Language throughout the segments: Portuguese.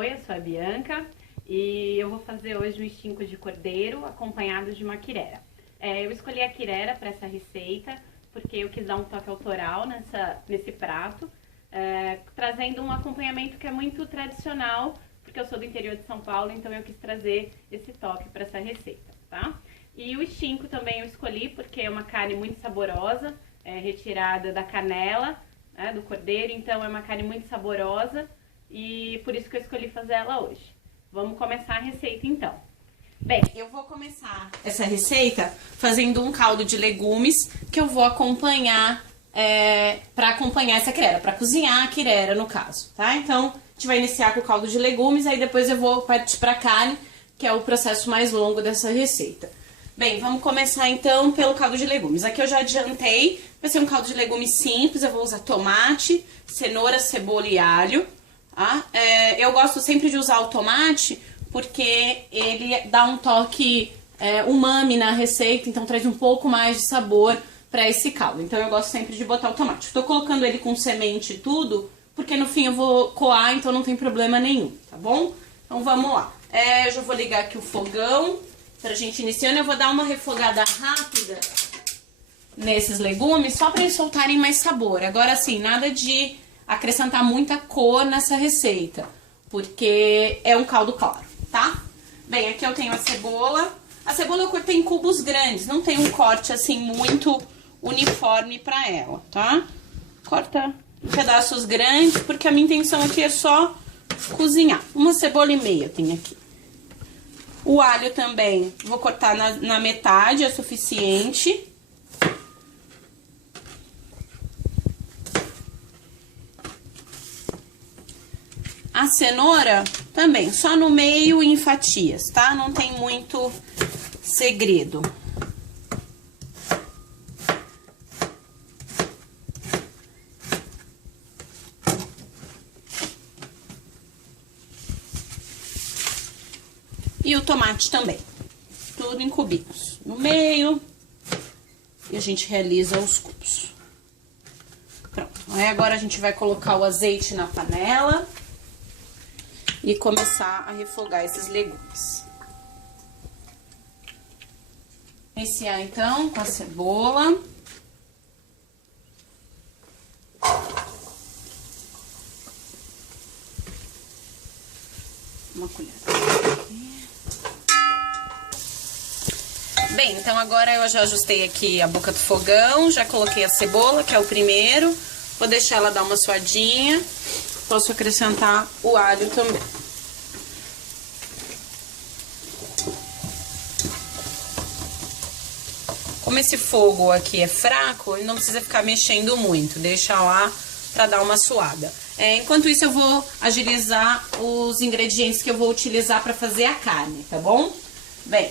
Oi, eu sou a Bianca e eu vou fazer hoje um estinco de cordeiro acompanhado de uma quirera. Eu escolhi a quirera para essa receita porque eu quis dar um toque autoral nesse prato, trazendo um acompanhamento que é muito tradicional, porque eu sou do interior de São Paulo, então eu quis trazer esse toque para essa receita, tá? E o estinco também eu escolhi porque é uma carne muito saborosa, retirada da canela, né, do cordeiro, então é uma carne muito saborosa e por isso que eu escolhi fazer ela hoje. Vamos começar a receita então. Bem, eu vou começar essa receita fazendo um caldo de legumes que eu vou acompanhar, para acompanhar essa quirera, para cozinhar a quirera no caso, tá? Então, a gente vai iniciar com o caldo de legumes, aí depois eu vou partir para carne, que é o processo mais longo dessa receita. Bem, vamos começar então pelo caldo de legumes. Aqui eu já adiantei, vai ser um caldo de legumes simples, eu vou usar tomate, cenoura, cebola e alho. Tá? Eu gosto sempre de usar o tomate porque ele dá um toque umami na receita, então traz um pouco mais de sabor para esse caldo. Então eu gosto sempre de botar o tomate. Estou colocando ele com semente e tudo, porque no fim eu vou coar, então não tem problema nenhum, tá bom? Então vamos lá. Eu já vou ligar aqui o fogão pra gente iniciando. Eu vou dar uma refogada rápida nesses legumes, só para eles soltarem mais sabor. Agora sim, nada de acrescentar muita cor nessa receita, porque é um caldo claro, tá? Bem, aqui eu tenho a cebola. A cebola eu cortei em cubos grandes, não tem um corte assim muito uniforme pra ela, tá? Corta em pedaços grandes, porque a minha intenção aqui é só cozinhar. Uma cebola e meia tem aqui. O alho também vou cortar na metade, é suficiente. A cenoura também, só no meio em fatias, tá? Não tem muito segredo. E o tomate também, tudo em cubinhos, no meio, e a gente realiza os cubos. Pronto, aí agora a gente vai colocar o azeite na panela e começar a refogar esses legumes. Iniciar então com a cebola. Uma colher. Bem, então agora eu já ajustei aqui a boca do fogão, já coloquei a cebola, que é o primeiro. Vou deixar ela dar uma suadinha. Posso acrescentar o alho também. Como esse fogo aqui é fraco, não precisa ficar mexendo muito, deixa lá pra dar uma suada. Enquanto isso eu vou agilizar os ingredientes que eu vou utilizar pra fazer a carne, tá bom? Bem,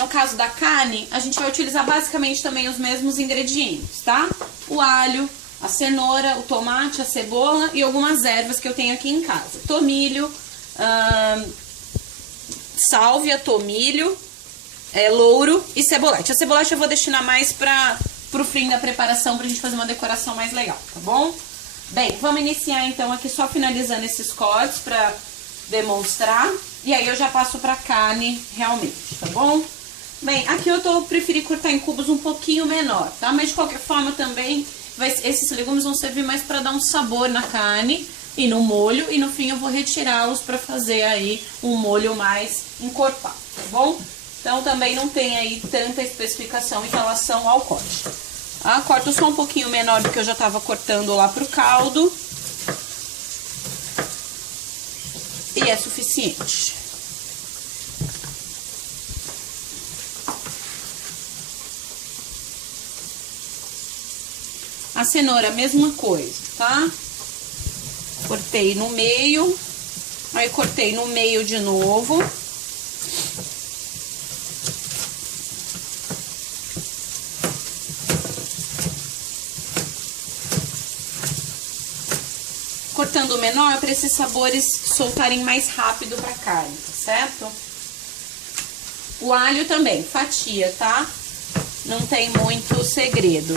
no caso da carne, a gente vai utilizar basicamente também os mesmos ingredientes, tá? O alho, a cenoura, o tomate, a cebola e algumas ervas que eu tenho aqui em casa. Tomilho, sálvia, tomilho, louro e cebolete. A cebolete eu vou destinar mais pro fim da preparação, pra gente fazer uma decoração mais legal, tá bom? Bem, vamos iniciar então aqui só finalizando esses cortes pra demonstrar. E aí eu já passo pra carne realmente, tá bom? Bem, aqui eu preferi cortar em cubos um pouquinho menor, tá? Mas de qualquer forma também, esses legumes vão servir mais pra dar um sabor na carne e no molho. E no fim eu vou retirá-los pra fazer aí um molho mais encorpado, tá bom? Então também não tem aí tanta especificação em relação ao corte. Tá? Corto só um pouquinho menor do que eu já tava cortando lá pro caldo. E é suficiente. A cenoura, mesma coisa, tá? Cortei no meio, aí cortei no meio de novo. Cortando menor para esses sabores soltarem mais rápido pra carne, tá certo? O alho também, fatia, tá? Não tem muito segredo.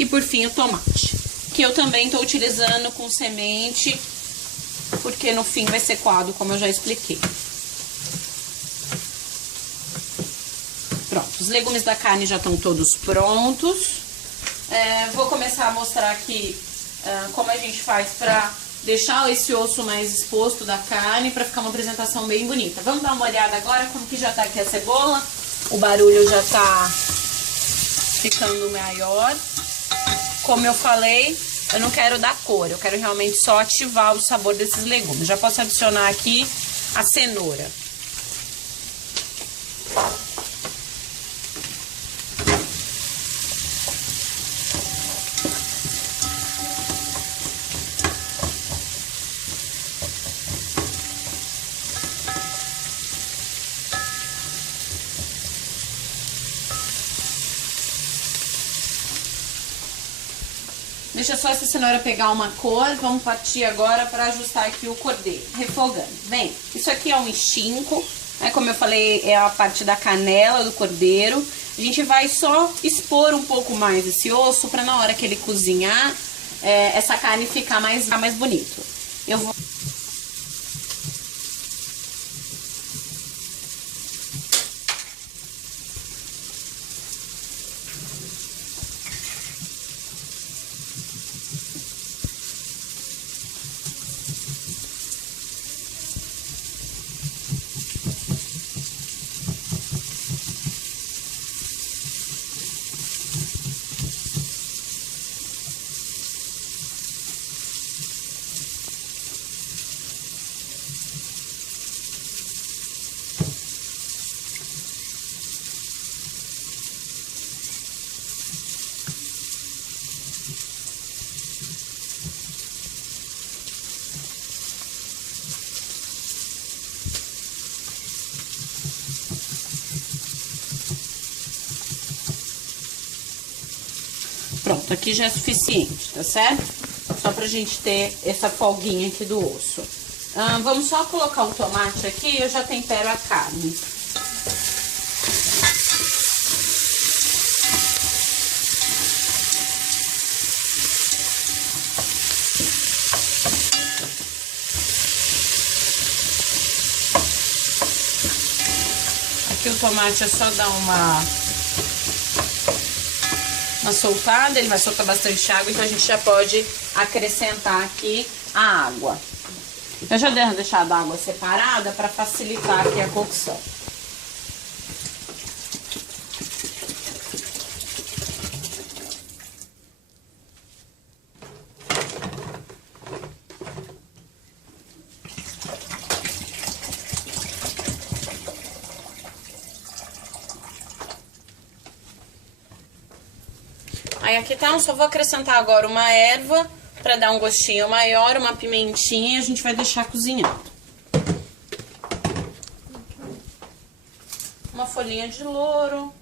E por fim o tomate, que eu também tô utilizando com semente, porque no fim vai ser coado, como eu já expliquei. Pronto, os legumes da carne já estão todos prontos. Vou começar a mostrar aqui como a gente faz pra deixar esse osso mais exposto da carne, pra ficar uma apresentação bem bonita. Vamos dar uma olhada agora como que já tá aqui a cebola. O barulho já tá ficando maior. Como eu falei, eu não quero dar cor, eu quero realmente só ativar o sabor desses legumes. Já posso adicionar aqui a cenoura. Deixa só essa cenoura pegar uma cor, vamos partir agora para ajustar aqui o cordeiro, refogando. Vem, isso aqui é um extinco, né? Como eu falei, é a parte da canela do cordeiro. A gente vai só expor um pouco mais esse osso para na hora que ele cozinhar, essa carne ficar mais bonito. Eu vou... Pronto, aqui já é suficiente, tá certo? Só pra gente ter essa folguinha aqui do osso. Vamos só colocar o tomate aqui e eu já tempero a carne. Aqui o tomate é só dar uma soltada, ele vai soltar bastante água, então a gente já pode acrescentar aqui a água. Eu já devo deixar a água separada para facilitar aqui a cocção. Aí aqui tá, eu só vou acrescentar agora uma erva pra dar um gostinho maior, uma pimentinha e a gente vai deixar cozinhando. Uma folhinha de louro.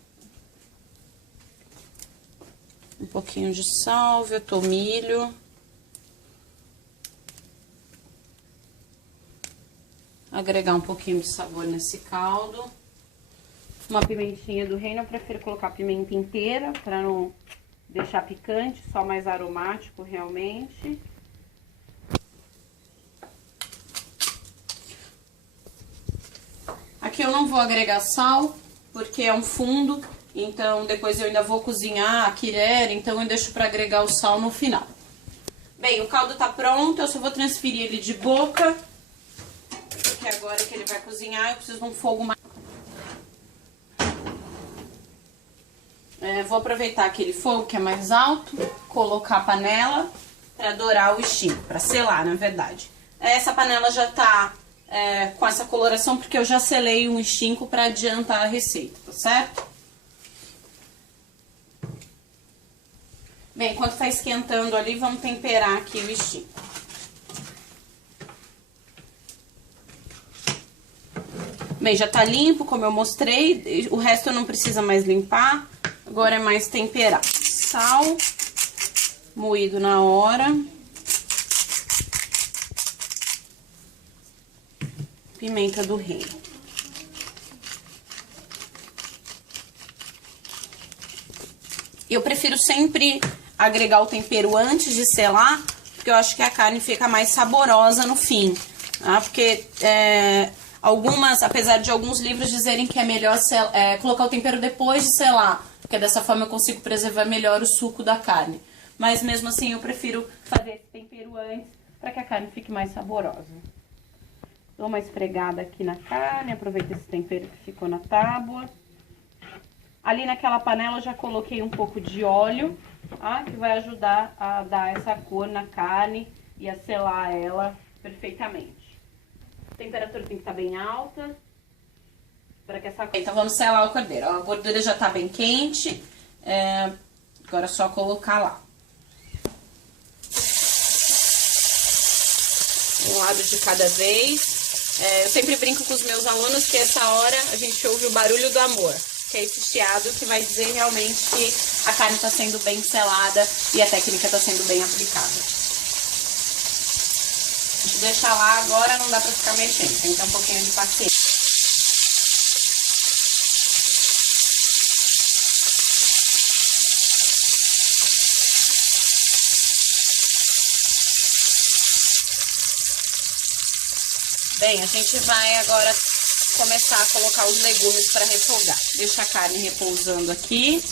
Um pouquinho de sálvia, tomilho. Agregar um pouquinho de sabor nesse caldo. Uma pimentinha do reino, eu prefiro colocar pimenta inteira pra não deixar picante, só mais aromático realmente. Aqui eu não vou agregar sal, porque é um fundo, então depois eu ainda vou cozinhar a quirera, então eu deixo para agregar o sal no final. Bem, o caldo tá pronto, eu só vou transferir ele de boca, porque agora que ele vai cozinhar eu preciso de um fogo mais... Vou aproveitar aquele fogo que é mais alto, colocar a panela para dourar o extinto, para selar, na verdade. Essa panela já tá com essa coloração porque eu já selei um extinto para adiantar a receita, tá certo? Bem, enquanto tá esquentando ali, vamos temperar aqui o extinto. Bem, já tá limpo, como eu mostrei, o resto não precisa mais limpar. Agora é mais temperar. Sal, moído na hora. Pimenta do reino. Eu prefiro sempre agregar o tempero antes de selar, porque eu acho que a carne fica mais saborosa no fim, tá? Porque apesar de alguns livros dizerem que é melhor colocar o tempero depois de selar, porque dessa forma eu consigo preservar melhor o suco da carne. Mas mesmo assim eu prefiro fazer esse tempero antes, para que a carne fique mais saborosa. Dou uma esfregada aqui na carne, aproveito esse tempero que ficou na tábua. Ali naquela panela eu já coloquei um pouco de óleo, tá? Que vai ajudar a dar essa cor na carne e a selar ela perfeitamente. A temperatura tem que estar bem alta, para que essa... Então vamos selar o cordeiro. A gordura já está bem quente, agora é só colocar lá. Um lado de cada vez. Eu sempre brinco com os meus alunos que essa hora a gente ouve o barulho do amor, que é esse chiado que vai dizer realmente que a carne está sendo bem selada e a técnica está sendo bem aplicada. A gente deixa lá agora, não dá para ficar mexendo, tem que ter um pouquinho de paciência. Bem, a gente vai agora começar a colocar os legumes para refogar. Deixa a carne repousando aqui.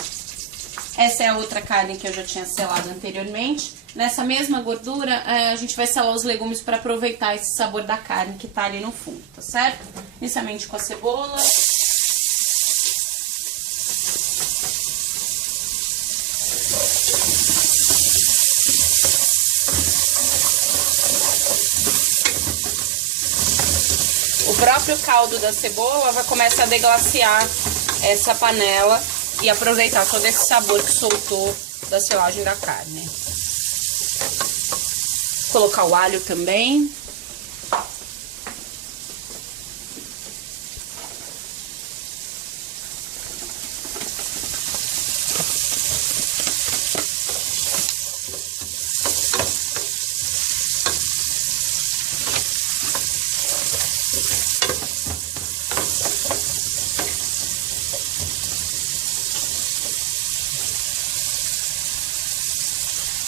Essa é a outra carne que eu já tinha selado anteriormente. Nessa mesma gordura, a gente vai selar os legumes para aproveitar esse sabor da carne que tá ali no fundo, tá certo? Inicialmente com a cebola. O próprio caldo da cebola vai começar a deglaciar essa panela e aproveitar todo esse sabor que soltou da selagem da carne. Vou colocar o alho também.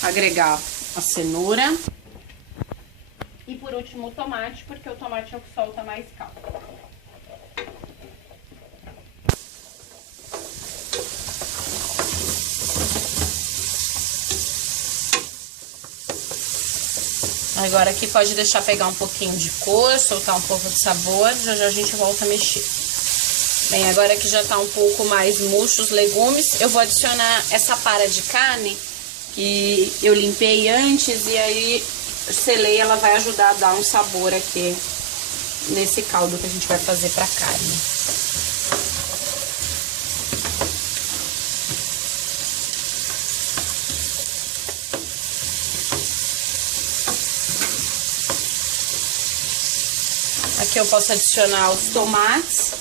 Agregar a cenoura. E por último o tomate, porque o tomate é o que solta mais caldo. Agora aqui pode deixar pegar um pouquinho de cor, soltar um pouco de sabor, já já a gente volta a mexer. Bem, agora que já tá um pouco mais murcho os legumes, eu vou adicionar essa para de carne que eu limpei antes e aí selei, ela vai ajudar a dar um sabor aqui nesse caldo que a gente vai fazer pra carne. Aqui eu posso adicionar os tomates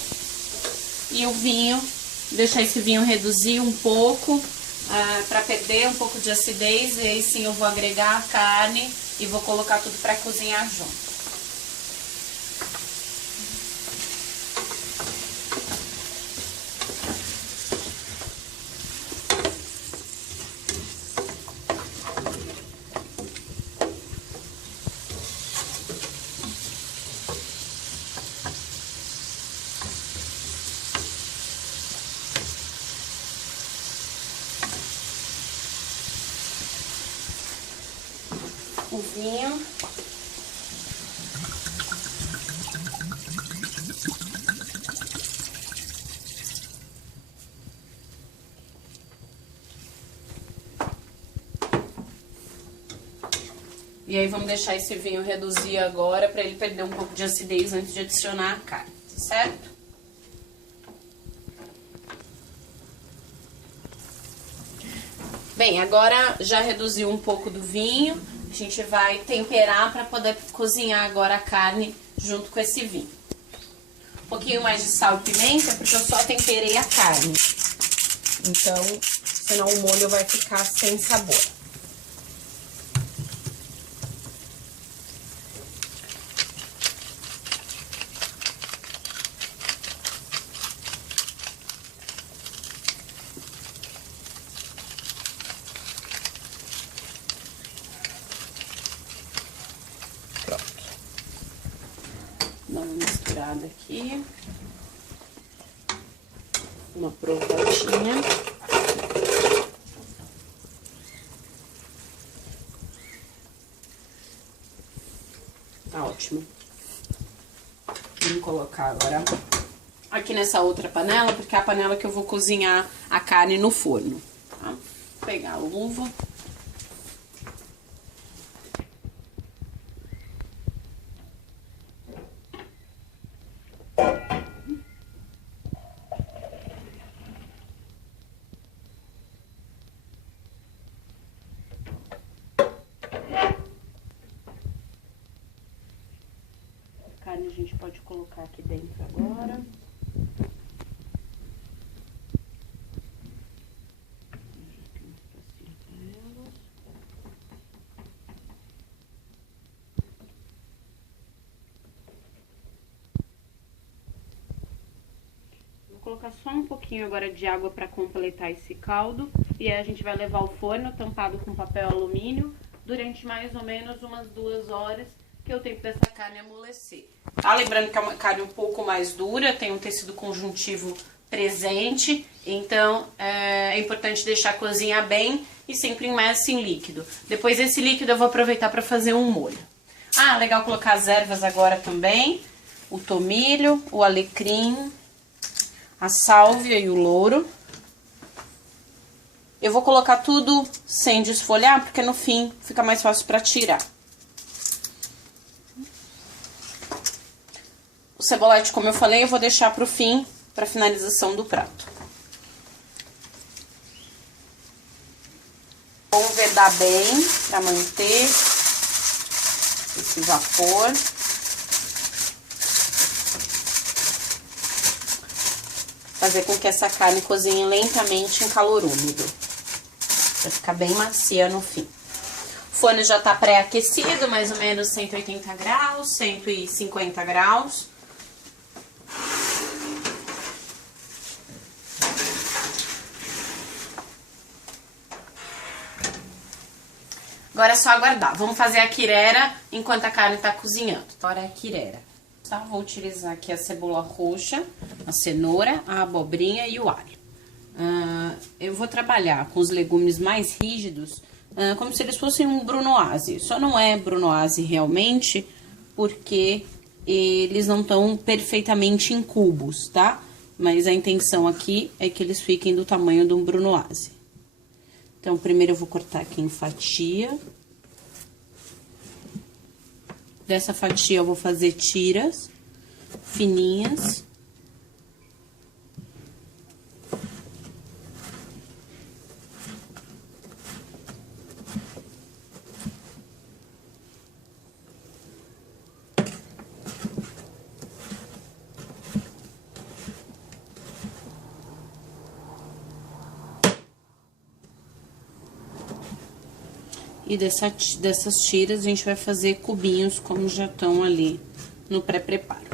e o vinho, deixar esse vinho reduzir um pouco, para perder um pouco de acidez, e aí sim eu vou agregar a carne e vou colocar tudo para cozinhar junto. O vinho. E aí vamos deixar esse vinho reduzir agora para ele perder um pouco de acidez antes de adicionar a carne, certo? Bem, agora já reduziu um pouco do vinho, a gente vai temperar para poder cozinhar agora a carne junto com esse vinho. Um pouquinho mais de sal e pimenta, porque eu só temperei a carne. Então, senão o molho vai ficar sem sabor. Dar uma misturada aqui. Uma provadinha. Tá ótimo. Vamos colocar agora aqui nessa outra panela, porque é a panela que eu vou cozinhar a carne no forno. Tá? Vou pegar a luva. A carne a gente pode colocar aqui dentro agora. Vou colocar só um pouquinho agora de água para completar esse caldo. E aí a gente vai levar ao forno tampado com papel alumínio durante mais ou menos umas 2 horas, que é o tempo dessa carne amolecer. Tá? Lembrando que é uma carne um pouco mais dura, tem um tecido conjuntivo presente, então é importante deixar cozinhar bem e sempre imerso em líquido. Depois desse líquido eu vou aproveitar para fazer um molho. Ah, legal colocar as ervas agora também, o tomilho, o alecrim, a sálvia e o louro. Eu vou colocar tudo sem desfolhar, porque no fim fica mais fácil para tirar. O cebolete, como eu falei, eu vou deixar pro fim, para finalização do prato. Vou vedar bem, para manter esse vapor. Fazer com que essa carne cozinhe lentamente em calor úmido, para ficar bem macia no fim. O forno já tá pré-aquecido, mais ou menos 180 graus, 150 graus. Agora é só aguardar. Vamos fazer a quirera enquanto a carne tá cozinhando. Agora é a quirera. Tá? Vou utilizar aqui a cebola roxa, a cenoura, a abobrinha e o alho. Eu vou trabalhar com os legumes mais rígidos, como se eles fossem um brunoise. Só não é brunoise realmente, porque eles não estão perfeitamente em cubos, tá? Mas a intenção aqui é que eles fiquem do tamanho de um brunoise. Então, primeiro eu vou cortar aqui em fatia. Dessa fatia eu vou fazer tiras fininhas. E dessas tiras a gente vai fazer cubinhos como já estão ali no pré-preparo.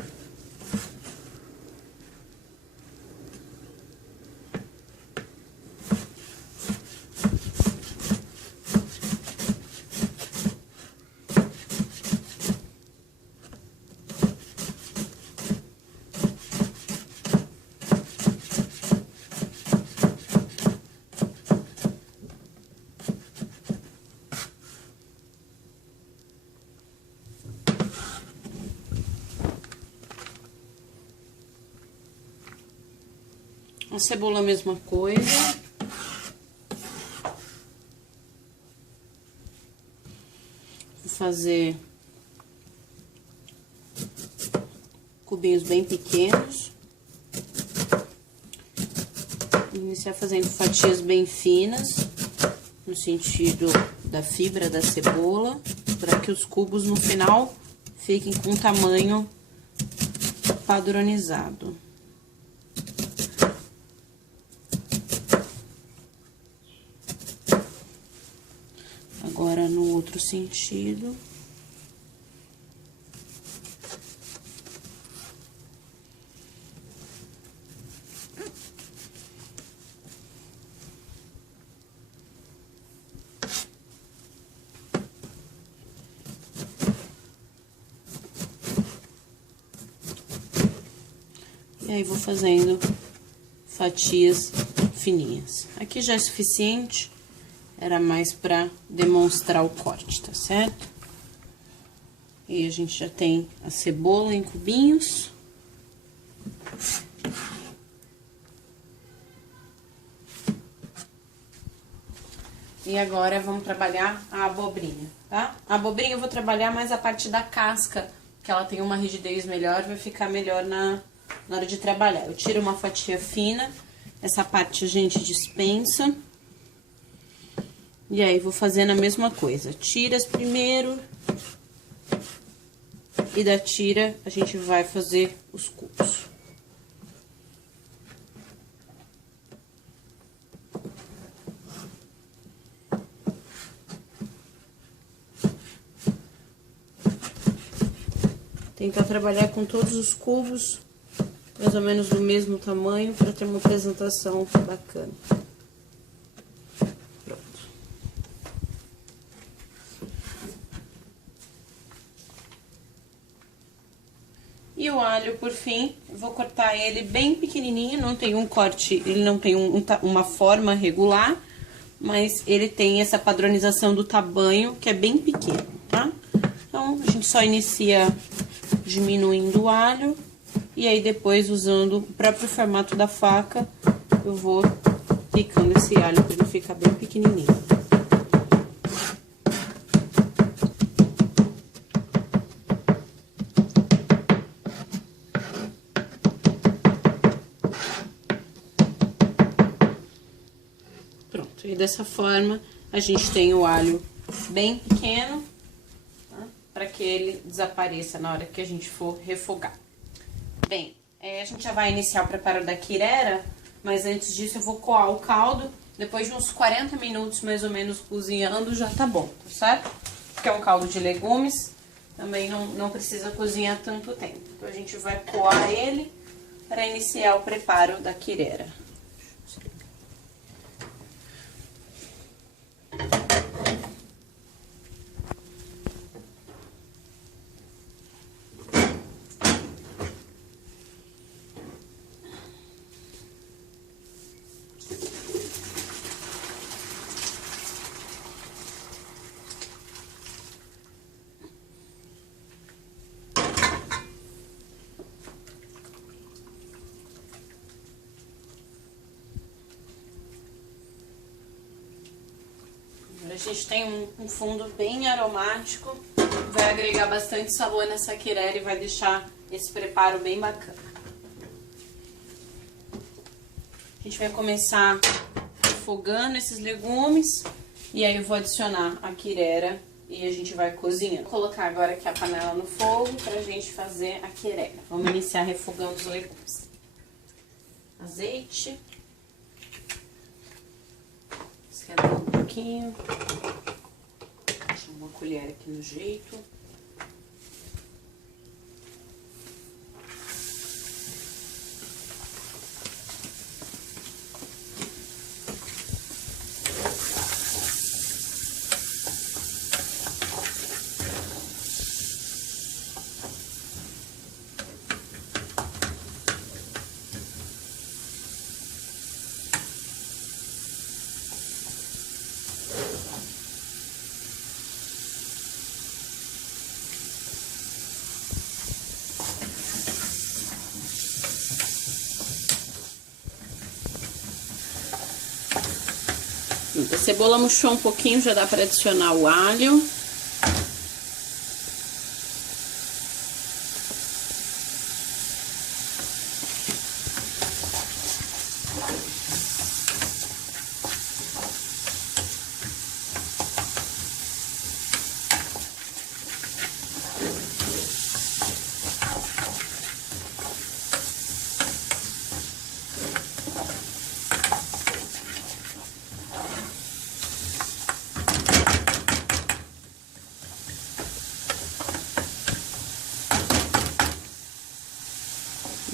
A cebola, a mesma coisa. Vou fazer cubinhos bem pequenos. Vou iniciar fazendo fatias bem finas, no sentido da fibra da cebola, para que os cubos no final fiquem com um tamanho padronizado. Agora, no outro sentido. E aí, vou fazendo fatias fininhas. Aqui já é suficiente, era mais pra demonstrar o corte, tá certo? E a gente já tem a cebola em cubinhos. E agora, vamos trabalhar a abobrinha, tá? A abobrinha eu vou trabalhar mais a parte da casca, que ela tem uma rigidez melhor, vai ficar melhor na hora de trabalhar. Eu tiro uma fatia fina, essa parte a gente dispensa. E aí, vou fazendo a mesma coisa. Tiras primeiro. E da tira, a gente vai fazer os cubos. Tentar trabalhar com todos os cubos, mais ou menos do mesmo tamanho, para ter uma apresentação bacana. Pronto. E o alho, por fim, eu vou cortar ele bem pequenininho, não tem um corte, ele não tem uma forma regular, mas ele tem essa padronização do tamanho, que é bem pequeno, tá? Então, a gente só inicia diminuindo o alho, e aí depois, usando o próprio formato da faca, eu vou picando esse alho para ele ficar bem pequenininho. Pronto, e dessa forma, a gente tem o alho bem pequeno, para que ele desapareça na hora que a gente for refogar. Bem, a gente já vai iniciar o preparo da quirera, mas antes disso eu vou coar o caldo. Depois de uns 40 minutos mais ou menos cozinhando, já tá bom, tá certo? Porque é um caldo de legumes, também não precisa cozinhar tanto tempo. Então, a gente vai coar ele para iniciar o preparo da quirera. A gente tem um fundo bem aromático, vai agregar bastante sabor nessa quirera e vai deixar esse preparo bem bacana. A gente vai começar refogando esses legumes e aí eu vou adicionar a quirera e a gente vai cozinhando. Vou colocar agora aqui a panela no fogo pra gente fazer a quirera. Vamos iniciar refogando os legumes. Azeite. Esquentar um pouquinho. Deixa uma colher aqui no jeito. A cebola murchou um pouquinho, já dá para adicionar o alho.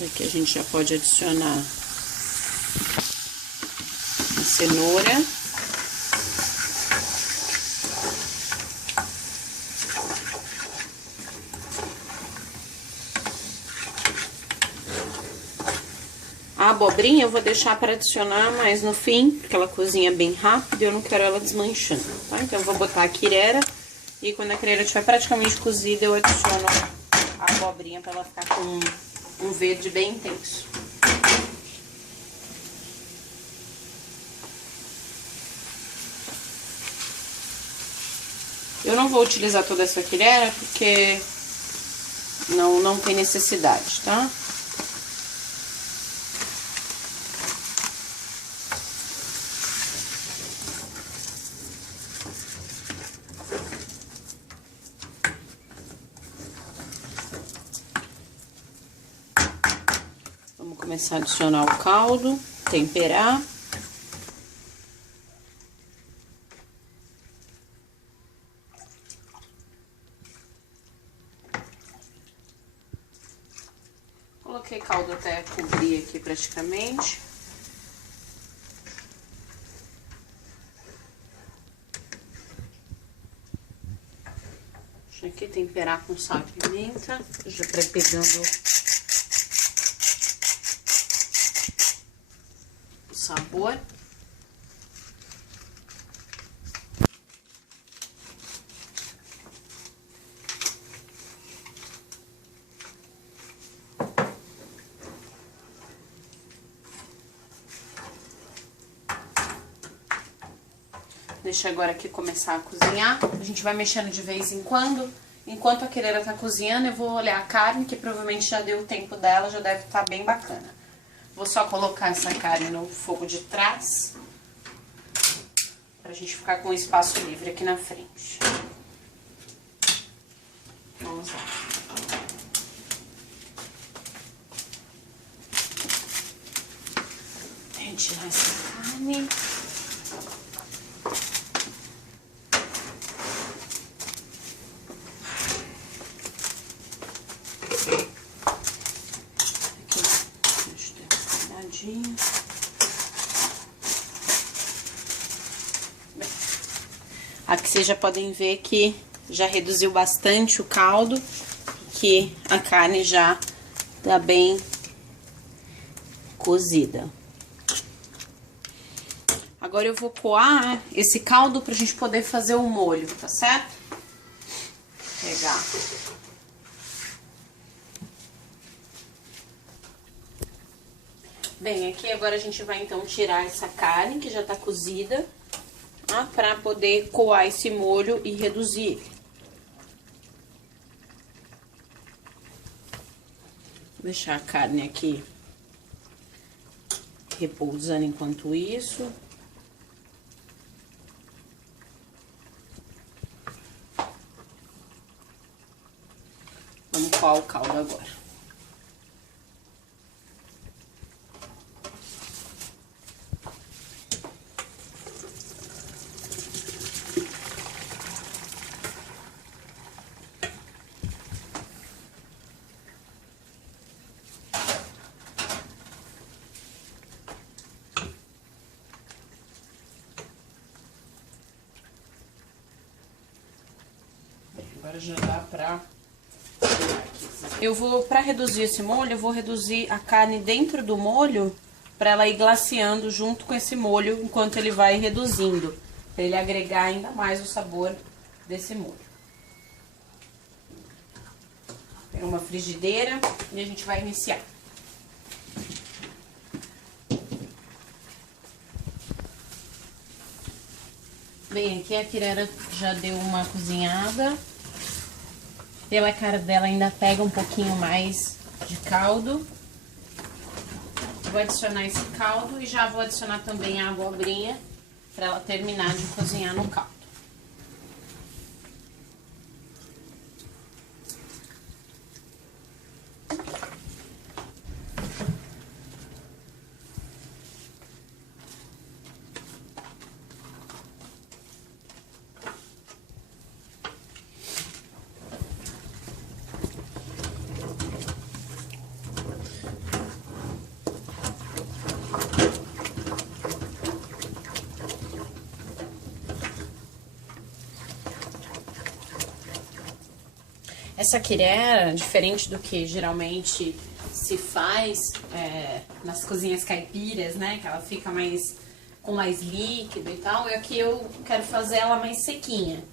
Aqui a gente já pode adicionar a cenoura. A abobrinha eu vou deixar para adicionar mais no fim, porque ela cozinha bem rápido e eu não quero ela desmanchando, tá? Então eu vou botar a quirera e quando a quirera estiver praticamente cozida eu adiciono a abobrinha para ela ficar com um verde bem intenso. Eu não vou utilizar toda essa quirera porque não tem necessidade, tá? Vamos começar a adicionar o caldo, temperar. Coloquei caldo até cobrir aqui praticamente. Deixa aqui temperar com sal e pimenta. Já vai pegando o sabor. Deixa agora aqui começar a cozinhar. A gente vai mexendo de vez em quando. Enquanto a quirera tá cozinhando, eu vou olhar a carne, que provavelmente já deu o tempo dela, já deve estar bem bacana. Vou só colocar essa carne no fogo de trás, pra gente ficar com espaço livre aqui na frente. Vamos lá. Retirar essa carne. Aqui vocês já podem ver que já reduziu bastante o caldo, que a carne já tá bem cozida. Agora eu vou coar esse caldo pra gente poder fazer o molho, tá certo? Pegar. Bem, aqui agora a gente vai então tirar essa carne que já tá cozida, tá? Pra poder coar esse molho e reduzir ele. Vou deixar a carne aqui repousando enquanto isso. Vamos coar o caldo agora. Agora já dá pra... Eu vou, pra reduzir esse molho, eu vou reduzir a carne dentro do molho pra ela ir glaciando junto com esse molho enquanto ele vai reduzindo, pra ele agregar ainda mais o sabor desse molho. Pega uma frigideira e a gente vai iniciar. Bem, aqui a quirera já deu uma cozinhada. Pela cara dela ainda pega um pouquinho mais de caldo. Vou adicionar esse caldo e já vou adicionar também a abobrinha para ela terminar de cozinhar no caldo. Essa quirera, diferente do que geralmente se faz nas cozinhas caipiras, né? Que ela fica com mais líquido e tal. E aqui eu quero fazer ela mais sequinha.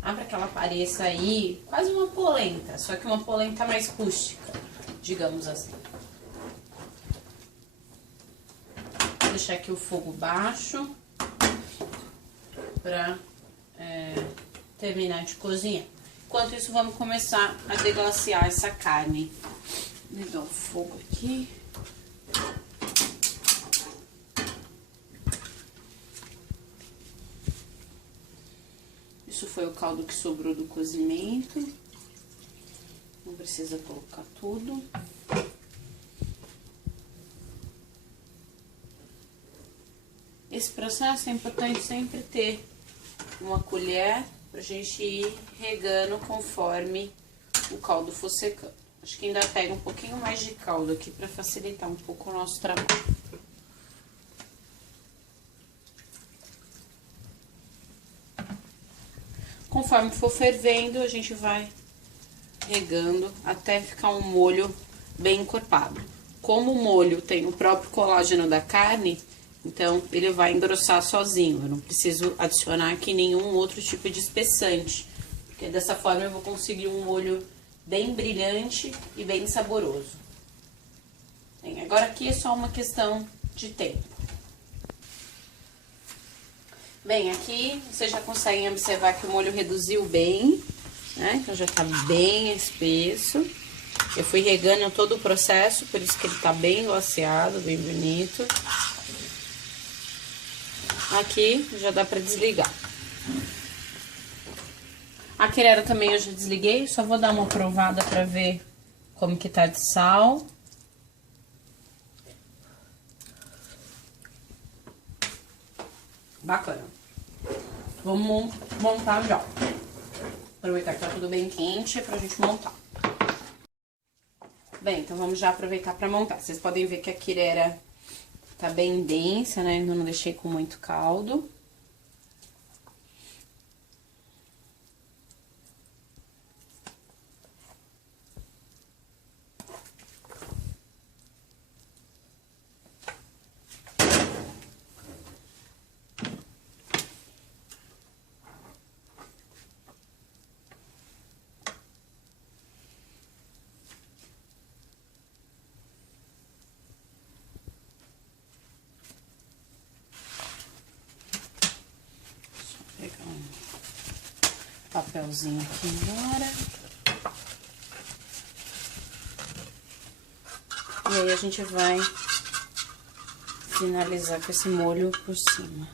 Para que ela pareça aí quase uma polenta, só que uma polenta mais rústica, digamos assim. Vou deixar aqui o fogo baixo para terminar de cozinhar. Enquanto isso, vamos começar a deglaciar essa carne. Vou dar o fogo aqui. Isso foi o caldo que sobrou do cozimento. Não precisa colocar tudo. Esse processo é importante sempre ter uma colher pra gente ir regando conforme o caldo for secando. Acho que ainda pega um pouquinho mais de caldo aqui pra facilitar um pouco o nosso trabalho. Conforme for fervendo, a gente vai regando até ficar um molho bem encorpado. Como o molho tem o próprio colágeno da carne, então ele vai engrossar sozinho. Eu não preciso adicionar aqui nenhum outro tipo de espessante, porque dessa forma eu vou conseguir um molho bem brilhante e bem saboroso. Bem, agora aqui é só uma questão de tempo. Bem, aqui vocês já conseguem observar que o molho reduziu bem, né? Então já tá bem espesso. Eu fui regando todo o processo, por isso que ele tá bem glaciado, bem bonito. Aqui já dá pra desligar. A querera também eu já desliguei, só vou dar uma provada pra ver como que tá de sal. Bacana. Vamos montar já. Aproveitar que tá tudo bem quente pra gente montar. Bem, então vamos já aproveitar pra montar. Vocês podem ver que a querera tá bem densa, né? Eu não deixei com muito caldo. Papelzinho aqui agora. E aí a gente vai finalizar com esse molho por cima.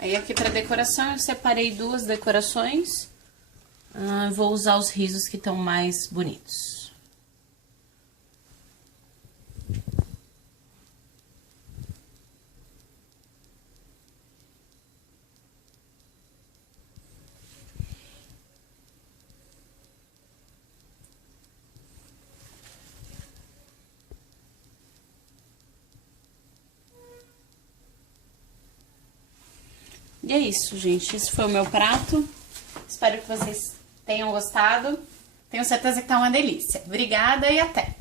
Aí aqui para decoração eu separei duas decorações. Vou usar os risos que estão mais bonitos. E é isso, gente. Esse foi o meu prato. Espero que vocês tenham gostado. Tenho certeza que tá uma delícia. Obrigada e até!